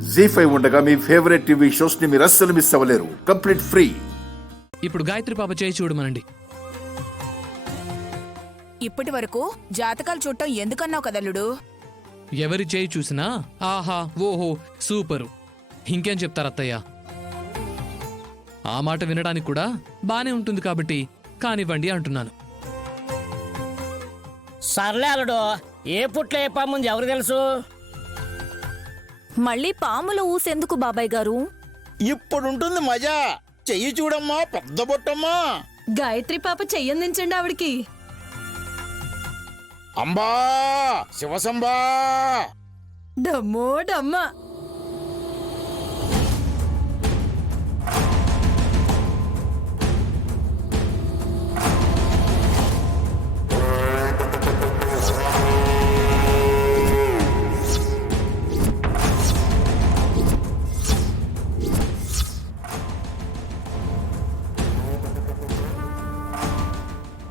జీ5 ఉండగా మీ favourite TV shows ని మీరు అస్సలు మిస్ అవ్వలేరు. Complete free. ఇప్పుడు గాయత్రి పాప చేయి చూడమనండి. ఇప్పటి వరకు జాతకాలు చూడటం ఎందుకన్నావు కదల్లుడు? ఎవరి చేయి చూసినా ఆహా ఓహో సూపరు ఇంకేం చెప్తారు అత్తయ్య. ఆ మాట వినడానికి కూడా బానే ఉంటుంది కాబట్టి కానివ్వండి అంటున్నాను. సర్లే అల్లుడు, ఏ పుట్లో ఏ పాముంది ఎవరు తెలుసు? మళ్ళీ పాముల ఊసెందుకు బాబాయ్ గారు? ఇప్పుడుంటుంది మజా. చెయ్యి చూడమ్మా, పెద్ద బొట్టమ్మా. గాయత్రి పాప చెయ్యందించండి ఆవిడికి. అంబా శివసంబా. డమ్మోడమ్మ.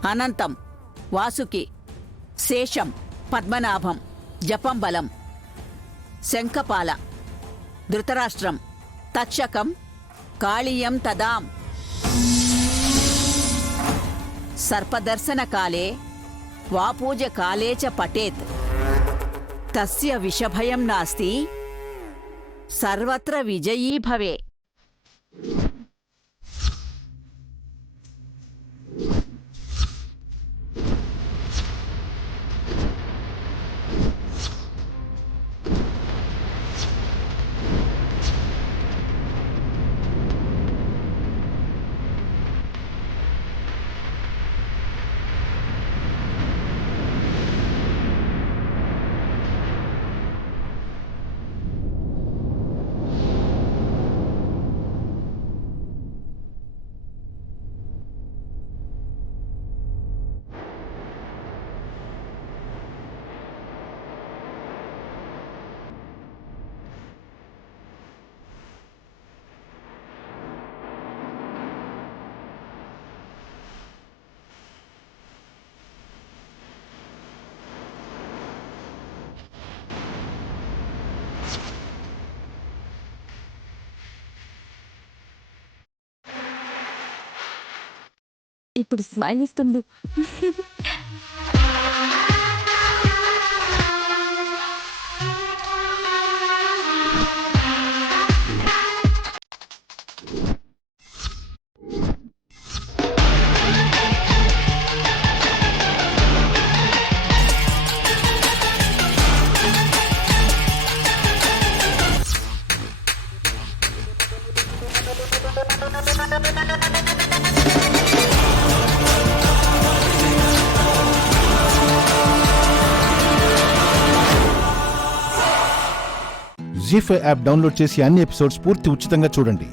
అనంతం, వాసుకి, శేషం, పద్మనాభం, జపంబలం, శంఖపాల, ధృతరాష్ట్రం, తక్షకం, కాళీయం తదాం. సర్పదర్శన కాలే వాపూజ కాలే చ పఠేత్. తస్య విషభయం నాస్తి, సర్వత్ర విజయీ భవే. ఇప్పుడు స్మైల్ ఇస్తుంది. జీ5 యాప్ డౌన్లోడ్ చేసి అన్ని ఎపిసోడ్స్ పూర్తి ఉచితంగా చూడండి.